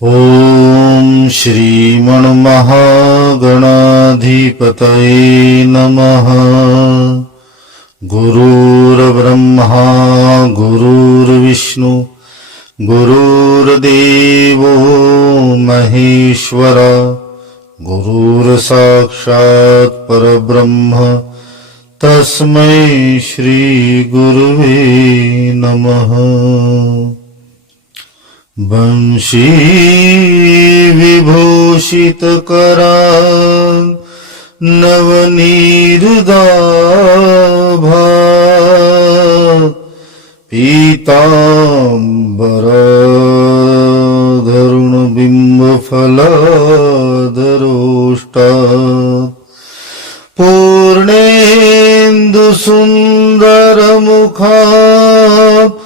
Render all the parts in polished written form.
ॐ श्रीमन्महागणाधिपतये नमः। गुरुर्ब्रह्मा गुरुर्विष्णु गुरुर्देवो महेश्वर गुरुर्साक्षात् परब्रह्म तस्मै श्रीगुरुवे नमः। वंशी विभूषितकरान् नवनीरुदाभा पीताम्बरधरुणबिम्बफलाधरोष्टात् पूर्णेन्दुसुन्दरमुखात्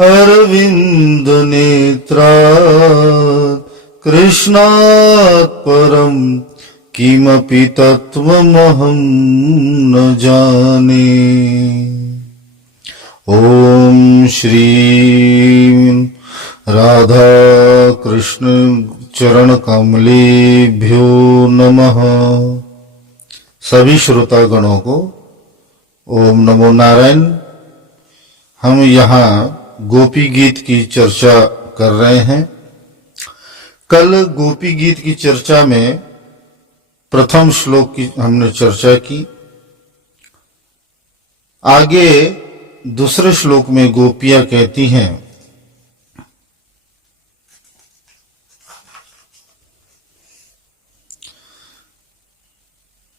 अरविंद नेत्रात् कृष्णात् परं किमपि तत्त्वमहं न जाने। ओम श्री राधा कृष्ण चरण कमलेभ्यो नमः। सभी श्रोतागणों को ओम नमो नारायण। हम यहाँ गोपी गीत की चर्चा कर रहे हैं। कल गोपी गीत की चर्चा में प्रथम श्लोक की हमने चर्चा की। आगे दूसरे श्लोक में गोपियां कहती हैं,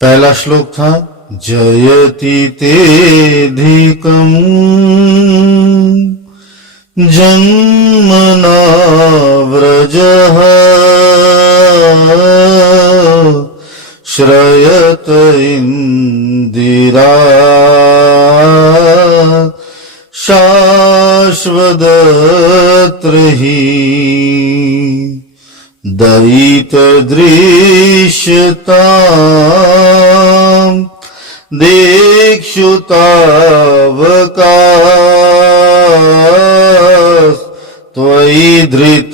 पहला श्लोक था जयति तेधिकम् जन्मना व्रजः श्रयत इंदिरा शाश्वतत्रहि दयितदृश्यताम् देक्षुतावकाश त्वयि धृतावस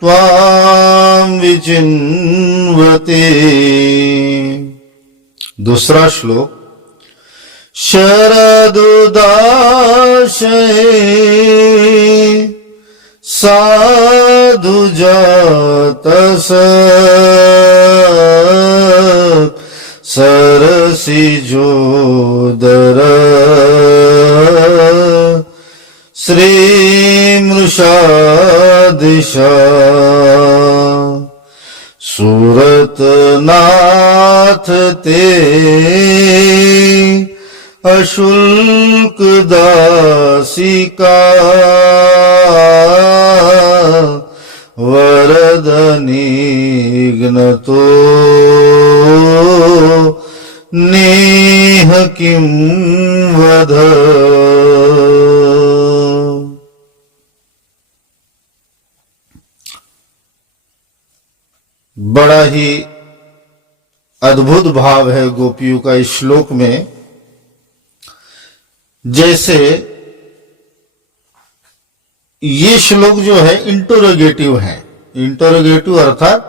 त्वां विचिन्वते। दूसरा श्लोक शरदुदाशये साधु जातस सरसिजोदर श्रीमृषादिशा सूरतनाथ ते अशुल्क दासिका वरदनिघ्नतो नेह किं वद। बड़ा ही अद्भुत भाव है गोपियों का इस श्लोक में। जैसे ये श्लोक जो है इंटरोगेटिव है। इंटरोगेटिव अर्थात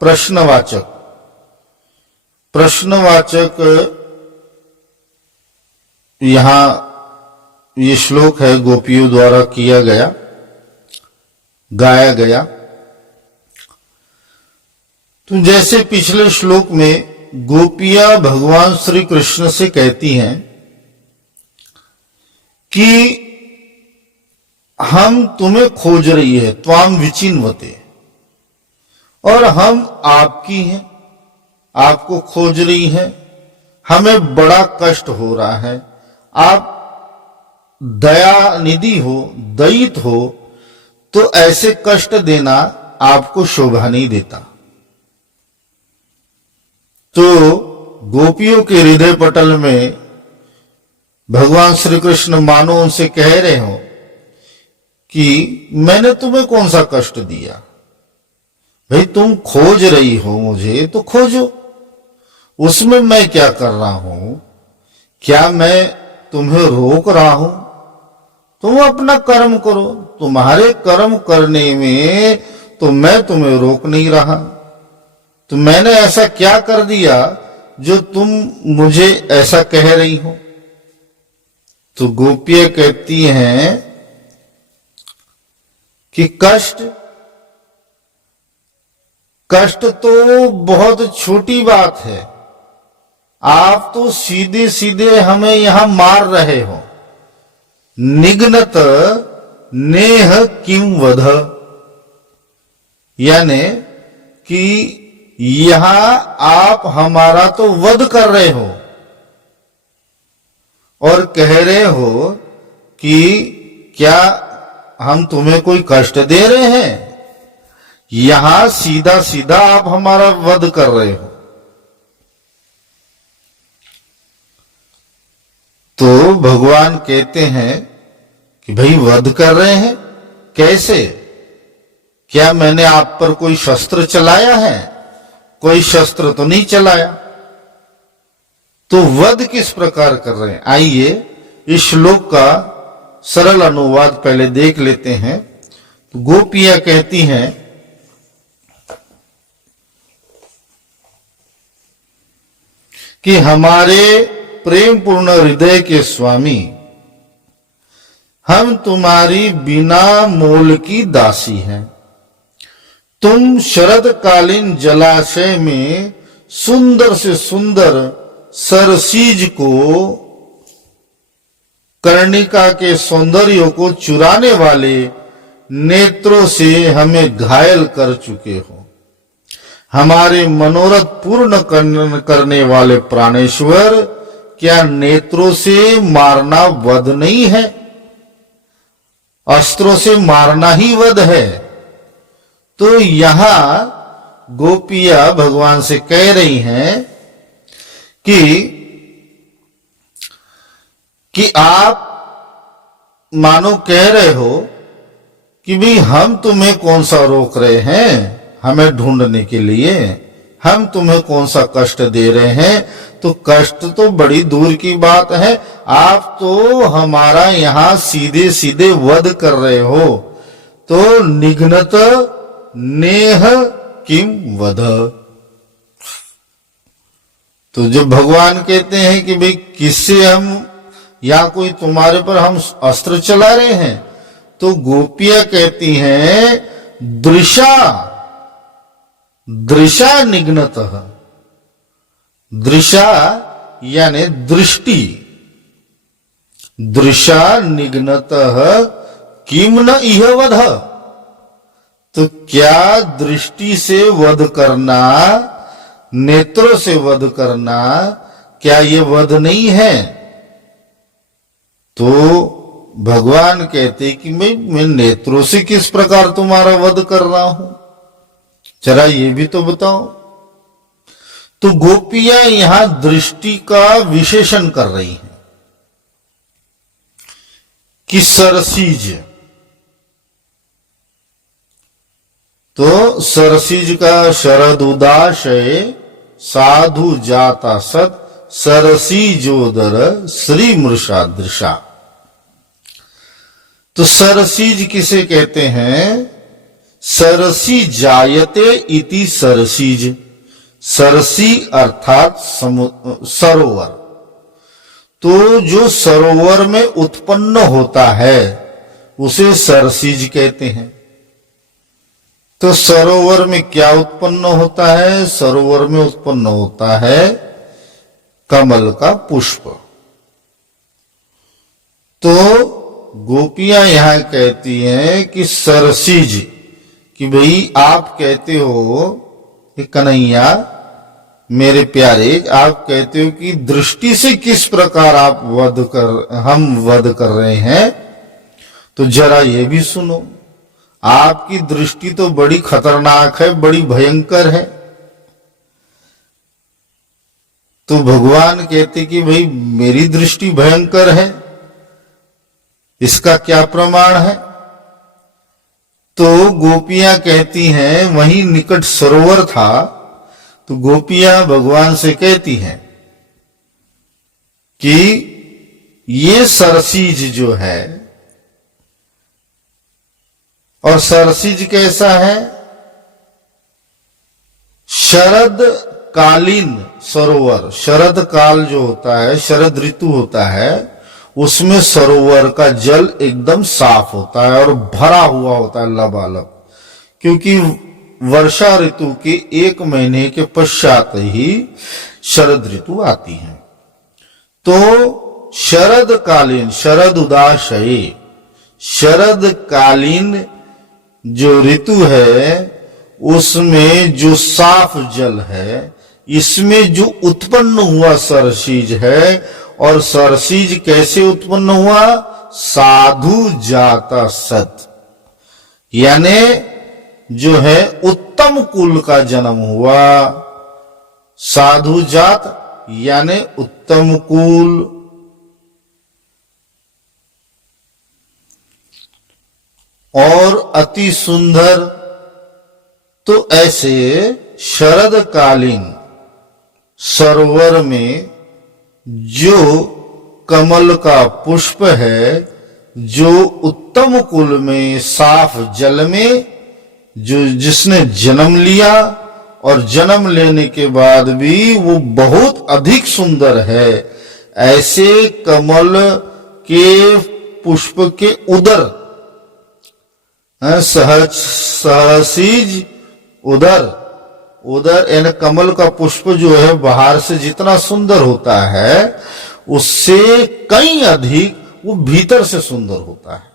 प्रश्नवाचक। प्रश्नवाचक यहां ये श्लोक है गोपियों द्वारा किया गया, गाया गया। तो जैसे पिछले श्लोक में गोपियां भगवान श्री कृष्ण से कहती हैं कि हम तुम्हें खोज रही है, त्वाम विचिन्वते, और हम आपकी हैं, आपको खोज रही हैं। हमें बड़ा कष्ट हो रहा है, आप दयानिधि हो, दयित हो, तो ऐसे कष्ट देना आपको शोभा नहीं देता। तो गोपियों के हृदय पटल में भगवान श्री कृष्ण मानो उनसे कह रहे हो कि मैंने तुम्हें कौन सा कष्ट दिया भाई, तुम खोज रही हो मुझे तो खोजो, उसमें मैं क्या कर रहा हूं? क्या मैं तुम्हें रोक रहा हूं? तुम अपना कर्म करो, तुम्हारे कर्म करने में तो मैं तुम्हें रोक नहीं रहा। तो मैंने ऐसा क्या कर दिया जो तुम मुझे ऐसा कह रही हो? तो गोपियां कहती हैं कि कष्ट तो बहुत छोटी बात है, आप तो सीधे सीधे हमें यहां मार रहे हो। निघ्नत नेह किम वध, यानी कि यहां आप हमारा तो वध कर रहे हो और कह रहे हो कि क्या हम तुम्हें कोई कष्ट दे रहे हैं? यहां सीधा सीधा आप हमारा वध कर रहे हो। तो भगवान कहते हैं कि भाई वध कर रहे हैं कैसे? क्या मैंने आप पर कोई शस्त्र चलाया है? कोई शस्त्र तो नहीं चलाया। तो वध किस प्रकार कर रहे हैं? आइए इस श्लोक का सरल अनुवाद पहले देख लेते हैं। तो गोपियां कहती हैं कि हमारे प्रेम पूर्ण हृदय के स्वामी, हम तुम्हारी बिना मोल की दासी हैं। तुम शरदकालीन जलाशय में सुंदर से सुंदर सरसीज को, कर्णिका के सौंदर्य को चुराने वाले नेत्रों से हमें घायल कर चुके हो। हमारे मनोरथ पूर्ण करने वाले प्राणेश्वर, क्या नेत्रों से मारना वध नहीं है? अस्त्रों से मारना ही वध है। तो यहां गोपियां भगवान से कह रही हैं कि आप मानो कह रहे हो कि भाई हम तुम्हें कौन सा रोक रहे हैं हमें ढूंढने के लिए, हम तुम्हें कौन सा कष्ट दे रहे हैं? तो कष्ट तो बड़ी दूर की बात है, आप तो हमारा यहां सीधे सीधे वध कर रहे हो। तो निघ्नत नेह किम वध। तो जब भगवान कहते हैं कि भाई किससे हम या कोई तुम्हारे पर हम अस्त्र चला रहे हैं, तो गोपियां कहती हैं दृशा निघ्नतः। दृशा यानी दृष्टि, दृशा निघ्नतः किम न इह वध। तो क्या दृष्टि से वध करना, नेत्रों से वध करना, क्या ये वध नहीं है? तो भगवान कहते कि मैं नेत्रों से किस प्रकार तुम्हारा वध कर रहा हूं, जरा ये भी तो बताओ। तो गोपियां यहां दृष्टि का विशेषण कर रही हैं कि सरसीज। तो सरसीज का शरद उदाशय साधु जाता सत सरसीजोदर श्री मृषा दृशा। तो सरसीज किसे कहते हैं? सरसी जायते इति सरसीज। सरसी अर्थात सरोवर। तो जो सरोवर में उत्पन्न होता है उसे सरसीज कहते हैं। तो सरोवर में क्या उत्पन्न होता है? सरोवर में उत्पन्न होता है कमल का पुष्प। तो गोपियां यहां कहती हैं कि सरसीज, कि भाई आप कहते हो कि कन्हैया मेरे प्यारे, आप कहते हो कि दृष्टि से किस प्रकार आप हम वध कर रहे हैं, तो जरा ये भी सुनो। आपकी दृष्टि तो बड़ी खतरनाक है, बड़ी भयंकर है। तो भगवान कहते कि भाई मेरी दृष्टि भयंकर है, इसका क्या प्रमाण है? तो गोपियां कहती हैं, वहीं निकट सरोवर था, तो गोपियां भगवान से कहती हैं कि ये सरसीज जो है और सरसिज कैसा है? शरद कालीन सरोवर, शरद काल जो होता है, शरद ऋतु होता है, उसमें सरोवर का जल एकदम साफ होता है और भरा हुआ होता है लबालब, क्योंकि वर्षा ऋतु के 1 महीने के पश्चात ही शरद ऋतु आती है। तो शरद कालीन, शरद उदाशये, शरद कालीन जो ऋतु है उसमें जो साफ जल है, इसमें जो उत्पन्न हुआ सरसीज है, और सरसीज कैसे उत्पन्न हुआ? साधु जाता सत, यानी जो है उत्तम कुल का जन्म हुआ। साधु जात यानी उत्तम कुल। और अति सुंदर, तो ऐसे शरदकालीन सरोवर में जो कमल का पुष्प है, जो उत्तम कुल में साफ जल में जो जिसने जन्म लिया, और जन्म लेने के बाद भी वो बहुत अधिक सुंदर है, ऐसे कमल के पुष्प के उदर, सहसीज उदर, उदर यानी कमल का पुष्प जो है बाहर से जितना सुंदर होता है, उससे कई अधिक वो भीतर से सुंदर होता है।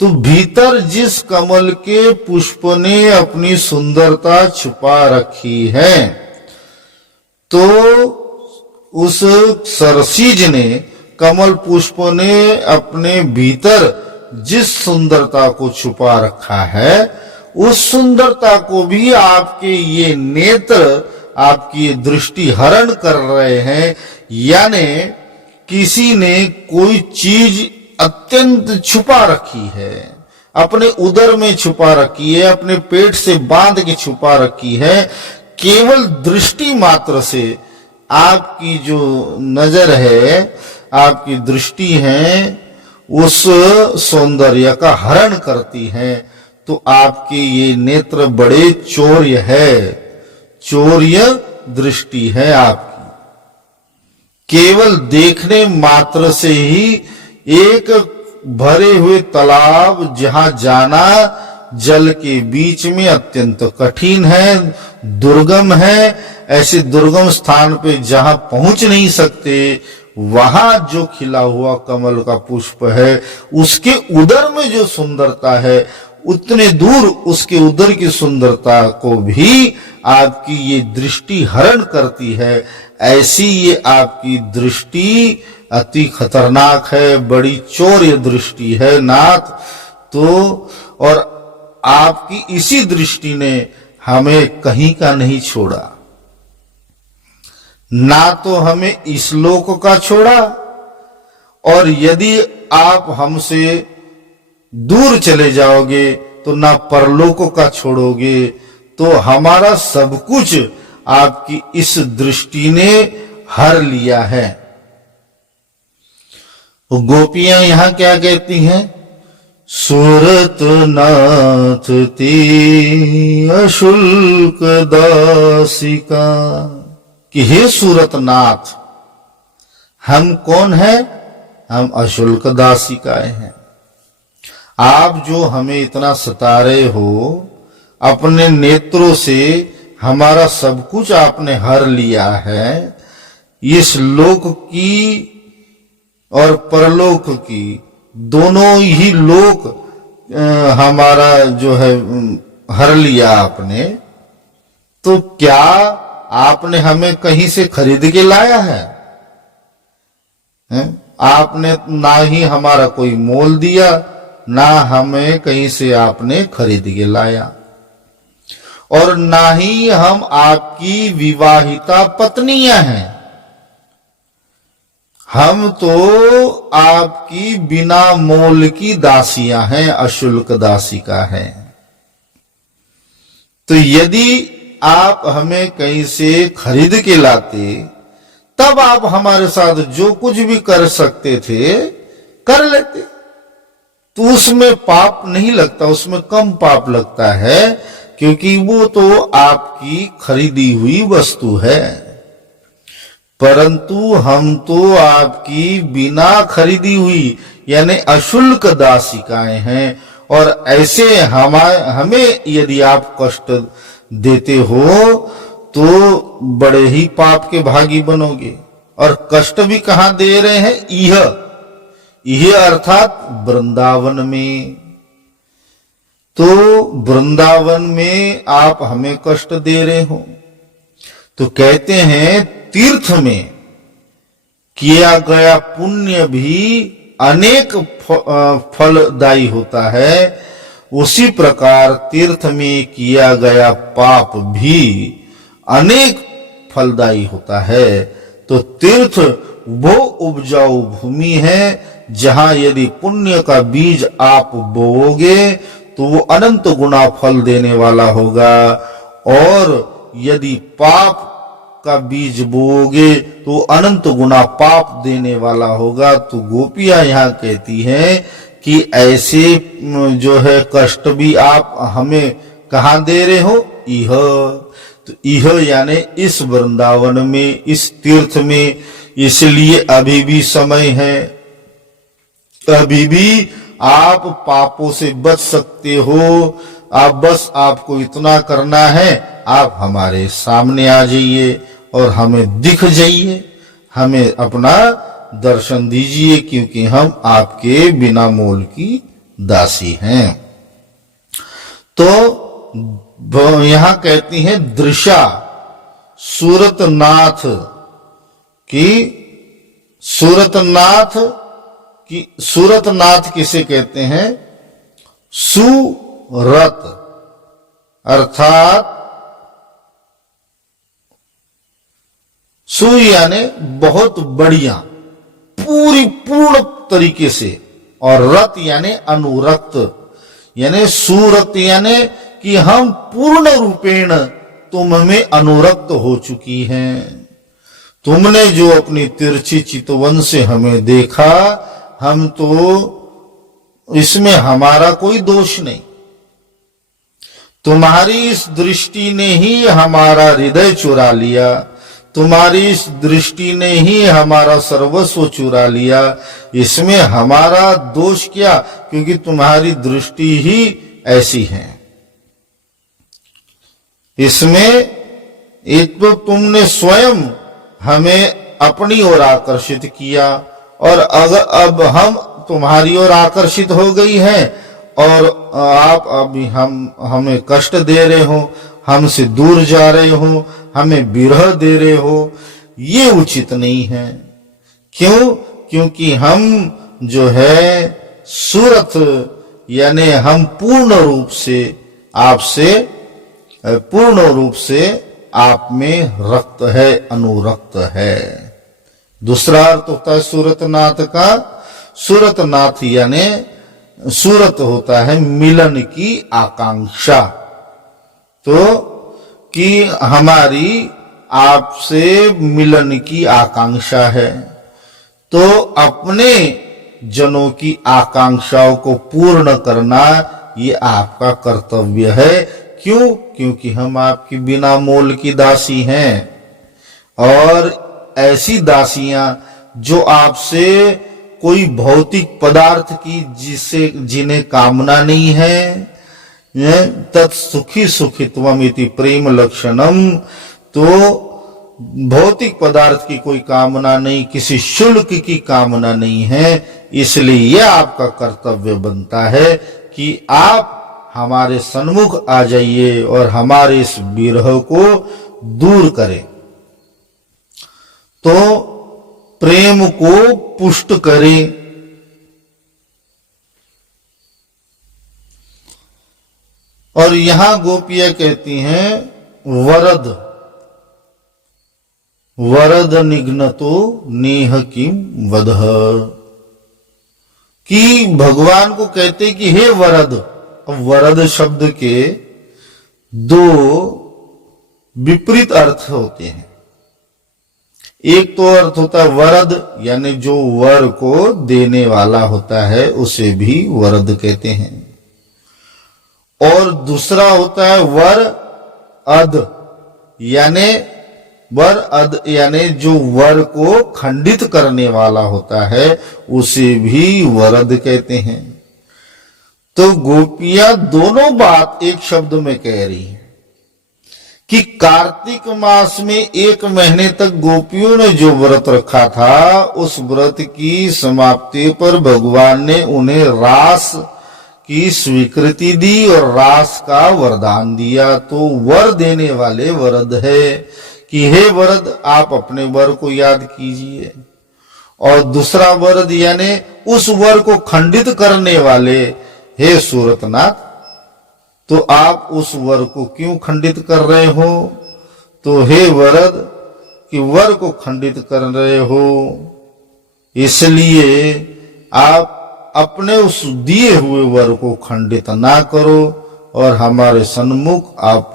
तो भीतर जिस कमल के पुष्प ने अपनी सुंदरता छुपा रखी है, तो उस सरसीज ने, कमल पुष्प ने अपने भीतर जिस सुंदरता को छुपा रखा है, उस सुंदरता को भी आपके ये नेत्र, आपकी ये दृष्टि हरण कर रहे हैं। यानी किसी ने कोई चीज अत्यंत छुपा रखी है, अपने उदर में छुपा रखी है, अपने पेट से बांध के छुपा रखी है। केवल दृष्टि मात्र से आपकी जो नजर है, आपकी दृष्टि है, उस सौंदर्य का हरण करती है। तो आपके ये नेत्र बड़े चौर्य है, चौर्य दृष्टि है आपकी। केवल देखने मात्र से ही एक भरे हुए तालाब जहां जाना जल के बीच में अत्यंत कठिन है, दुर्गम है, ऐसे दुर्गम स्थान पे जहां पहुंच नहीं सकते, वहां जो खिला हुआ कमल का पुष्प है, उसके उदर में जो सुंदरता है, उतने दूर उसके उदर की सुंदरता को भी आपकी ये दृष्टि हरण करती है। ऐसी ये आपकी दृष्टि अति खतरनाक है, बड़ी चौर्य दृष्टि है नाथ। तो और आपकी इसी दृष्टि ने हमें कहीं का नहीं छोड़ा, ना तो हमें इस लोक का छोड़ा, और यदि आप हमसे दूर चले जाओगे तो ना परलोक का छोड़ोगे। तो हमारा सब कुछ आपकी इस दृष्टि ने हर लिया है। गोपियां यहां क्या कहती हैं? सूरत नाथ ती अशुल्क दासिका, कि हे सूरत नाथ, हम कौन है? हम अशुल्क दासिकाएं हैं। आप जो हमें इतना सता रहे हो, अपने नेत्रों से हमारा सब कुछ आपने हर लिया है। इस लोक की और परलोक की, दोनों ही लोक हमारा जो है हर लिया आपने। तो क्या आपने हमें कहीं से खरीद के लाया है? आपने ना ही हमारा कोई मोल दिया, ना हमें कहीं से आपने खरीद के लाया, और ना ही हम आपकी विवाहिता पत्नियां हैं। हम तो आपकी बिना मोल की दासियां हैं, अशुल्क दासिका हैं। तो यदि आप हमें कहीं से खरीद के लाते, तब आप हमारे साथ जो कुछ भी कर सकते थे कर लेते। तो उसमें पाप नहीं लगता, उसमें कम पाप लगता है, क्योंकि वो तो आपकी खरीदी हुई वस्तु है। परंतु हम तो आपकी बिना खरीदी हुई यानी अशुल्क दासिकाएं हैं, और ऐसे हमें यदि आप कष्ट देते हो तो बड़े ही पाप के भागी बनोगे। और कष्ट भी कहां दे रहे हैं? यह अर्थात वृंदावन में। तो वृंदावन में आप हमें कष्ट दे रहे हो। तो कहते हैं तीर्थ में किया गया पुण्य भी अनेक फलदायी होता है, उसी प्रकार तीर्थ में किया गया पाप भी अनेक फलदायी होता है। तो तीर्थ वो उपजाऊ भूमि है जहां यदि पुण्य का बीज आप बोओगे तो वो अनंत गुना फल देने वाला होगा, और यदि पाप का बीज बोओगे तो अनंत गुना पाप देने वाला होगा। तो गोपियां यहाँ कहती हैं कि ऐसे जो है कष्ट भी आप हमें कहां दे रहे हो? तो यह यानी इस वृंदावन में, इस तीर्थ में। इसलिए अभी भी समय है, अभी भी आप पापों से बच सकते हो। आप बस आपको इतना करना है, आप हमारे सामने आ जाइए और हमें दिख जाइए, हमें अपना दर्शन दीजिए, क्योंकि हम आपके बिना मोल की दासी हैं। तो यहां कहती हैं दृशा सूरतनाथ की, सूरतनाथ किसे कहते हैं? सूरत अर्थात सु यानी बहुत बढ़िया, पूरी पूर्ण तरीके से, और रत यानी अनुरक्त, यानी सूरत यानी कि हम पूर्ण रूपेण तुम में अनुरक्त हो चुकी हैं। तुमने जो अपनी तिरछी चितवन से हमें देखा, हम तो इसमें हमारा कोई दोष नहीं। तुम्हारी इस दृष्टि ने ही हमारा हृदय चुरा लिया, तुम्हारी इस दृष्टि ने ही हमारा सर्वस्व चुरा लिया। इसमें हमारा दोष क्या? क्योंकि तुम्हारी दृष्टि ही ऐसी है। इसमें एक तो तुमने स्वयं हमें अपनी ओर आकर्षित किया, और अगर अब हम तुम्हारी ओर आकर्षित हो गई हैं और आप अभी हमें कष्ट दे रहे हो, हमसे दूर जा रहे हो, हमें विरह दे रहे हो, ये उचित नहीं है। क्यों? क्योंकि हम जो है सूरत यानी हम पूर्ण रूप से आपसे, पूर्ण रूप से आप में रक्त है, अनुरक्त है। दूसरा अर्थ होता है सूरतनाथ का। सूरतनाथ यानी सूरत होता है मिलन की आकांक्षा। तो कि हमारी आपसे मिलन की आकांक्षा है, तो अपने जनों की आकांक्षाओं को पूर्ण करना ये आपका कर्तव्य है। क्यों? क्योंकि हम आपकी बिना मोल की दासी हैं, और ऐसी दासियां जो आपसे कोई भौतिक पदार्थ की जिन्हें कामना नहीं है, तत्सुखी सुखित्वम इति प्रेम लक्षणम। तो भौतिक पदार्थ की कोई कामना नहीं, किसी शुल्क की कामना नहीं है। इसलिए यह आपका कर्तव्य बनता है कि आप हमारे सन्मुख आ जाइए और हमारे इस विरह को दूर करें, तो प्रेम को पुष्ट करें। और यहां गोपियां कहती हैं वरद, वरद निघ्नतो नेह किम वदह, कि भगवान को कहते कि हे वरद। वरद शब्द के दो विपरीत अर्थ होते हैं। एक तो अर्थ होता है वरद, यानी जो वर को देने वाला होता है उसे भी वरद कहते हैं। और दूसरा होता है वर अद, यानी वर अद यानी जो वर को खंडित करने वाला होता है उसे भी वरद कहते हैं। तो गोपियां दोनों बात एक शब्द में कह रही हैं कि कार्तिक मास में 1 महीने तक गोपियों ने जो व्रत रखा था, उस व्रत की समाप्ति पर भगवान ने उन्हें रास की स्वीकृति दी और रास का वरदान दिया। तो वर देने वाले वरद है कि हे वरद, आप अपने वर को याद कीजिए। और दूसरा वरद यानी उस वर को खंडित करने वाले, हे सूरतनाथ, तो आप उस वर को क्यों खंडित कर रहे हो? तो हे वरद, कि वर को खंडित कर रहे हो, इसलिए आप अपने उस दिए हुए वर को खंडित ना करो और हमारे सन्मुख आप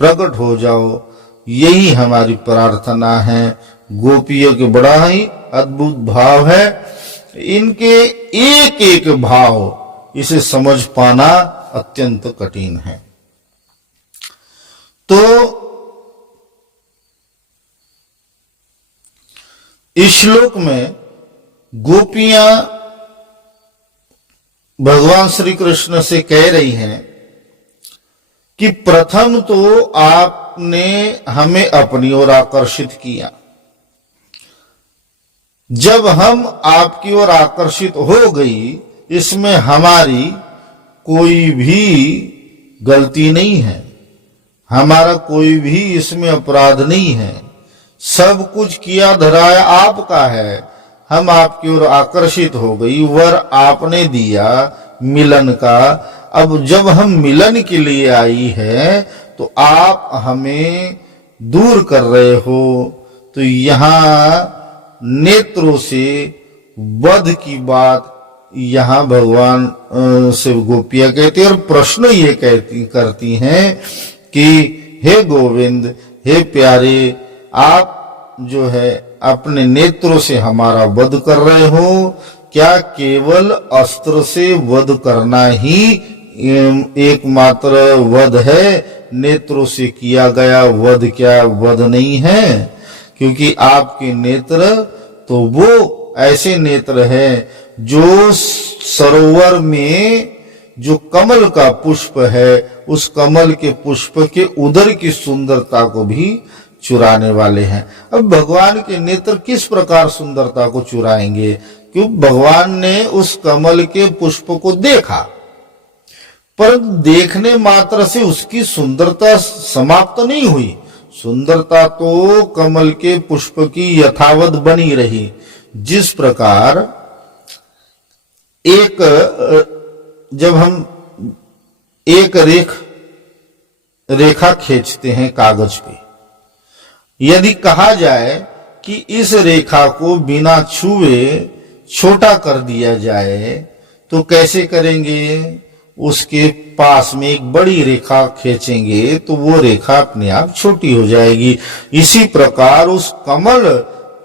प्रकट हो जाओ, यही हमारी प्रार्थना है। गोपियों के बड़ा ही अद्भुत भाव है, इनके एक एक भाव इसे समझ पाना अत्यंत कठिन है। तो इस श्लोक में गोपियां भगवान श्री कृष्ण से कह रही हैं कि प्रथम तो आपने हमें अपनी ओर आकर्षित किया, जब हम आपकी ओर आकर्षित हो गई, इसमें हमारी कोई भी गलती नहीं है, हमारा कोई भी इसमें अपराध नहीं है, सब कुछ किया धराया आपका है। हम आपकी ओर आकर्षित हो गई, वर आपने दिया मिलन का। अब जब हम मिलन के लिए आई है तो आप हमें दूर कर रहे हो। तो यहां नेत्रों से वध की बात यहां भगवान से गोपियां कहती है और प्रश्न ये करती हैं कि हे गोविंद, हे प्यारे, आप जो है अपने नेत्रों से हमारा वध कर रहे हो। क्या केवल अस्त्र से वध करना ही एकमात्र वध है? नेत्रों से किया गया वध क्या वध नहीं है? क्योंकि आपके नेत्र तो वो ऐसे नेत्र हैं जो सरोवर में जो कमल का पुष्प है, उस कमल के पुष्प के उदर की सुंदरता को भी चुराने वाले हैं। अब भगवान के नेत्र किस प्रकार सुंदरता को चुराएंगे? क्यों? भगवान ने उस कमल के पुष्प को देखा, पर देखने मात्र से उसकी सुंदरता समाप्त नहीं हुई। सुंदरता तो कमल के पुष्प की यथावत बनी रही। जिस प्रकार जब हम एक रेखा खींचते हैं कागज पे, यदि कहा जाए कि इस रेखा को बिना छुए छोटा कर दिया जाए तो कैसे करेंगे? उसके पास में एक बड़ी रेखा खींचेंगे तो वो रेखा अपने आप छोटी हो जाएगी। इसी प्रकार उस कमल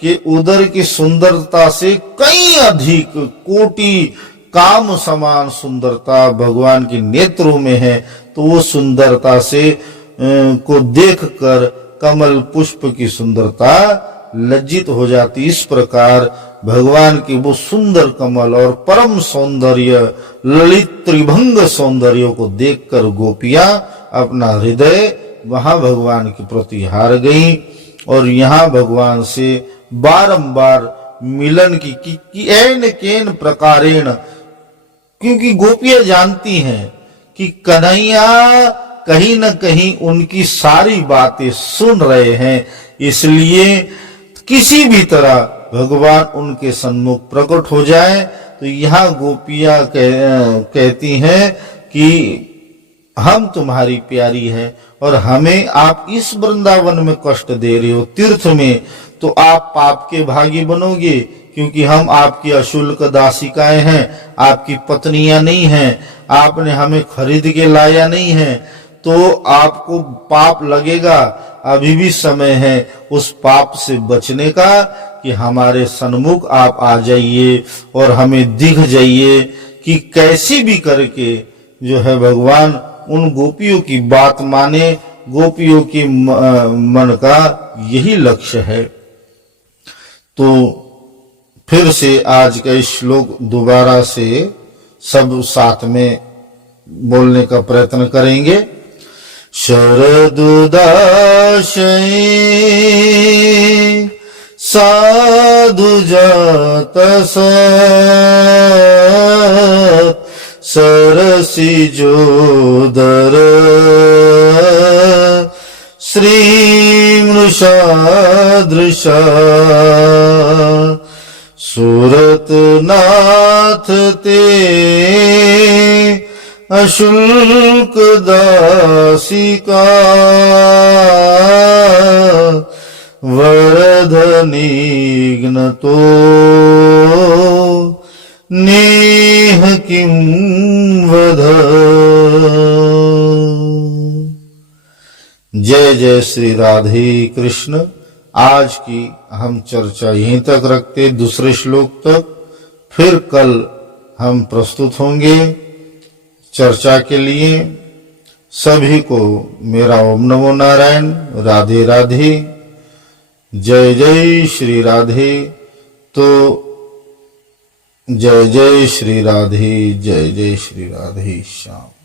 के उदर की सुंदरता से कई अधिक कोटि काम समान सुंदरता भगवान के नेत्रों में है। तो वो सुंदरता से को देखकर कमल पुष्प की सुंदरता लज्जित हो जाती। इस प्रकार भगवान की वो सुंदर कमल और परम सौंदर्य, ललित त्रिभंग सौंदर्य को देखकर गोपियां अपना हृदय वहां भगवान के प्रति हार गईं और यहाँ भगवान से बारंबार मिलन की ऐन केन प्रकारेण, क्योंकि गोपियां जानती हैं कि कन्हैया कहीं न कहीं उनकी सारी बातें सुन रहे हैं, इसलिए किसी भी तरह भगवान उनके सन्मुख प्रकट हो जाए। तो यहाँ गोपियां कहती हैं कि हम तुम्हारी प्यारी हैं और हमें आप इस वृंदावन में कष्ट दे रहे हो, तीर्थ में, तो आप पाप के भागी बनोगे, क्योंकि हम आपकी अशुल्क दासिकाएं हैं, आपकी पत्नियां नहीं हैं, आपने हमें खरीद के लाया नहीं है, तो आपको पाप लगेगा। अभी भी समय है उस पाप से बचने का कि हमारे सन्मुख आप आ जाइए और हमें दिख जाइए कि कैसी भी करके जो है भगवान उन गोपियों की बात माने। गोपियों की मन का यही लक्ष्य है। तो फिर से आज का श्लोक दोबारा से सब साथ में बोलने का प्रयत्न करेंगे। शरदुदाशये साधु जात सरसी जोदर श्री मृषादृशा सूरत नाथ ते अशुल्क दासिका वरधनिघ्नतो नेह किं वद। जय जय श्री राधे कृष्ण। आज की हम चर्चा यहीं तक रखते, दूसरे श्लोक तक। फिर कल हम प्रस्तुत होंगे चर्चा के लिए। सभी को मेरा ओम नमो नारायण। राधे राधे। जय जय श्री राधे। तो जय जय श्री राधे, जय जय श्री राधे श्याम।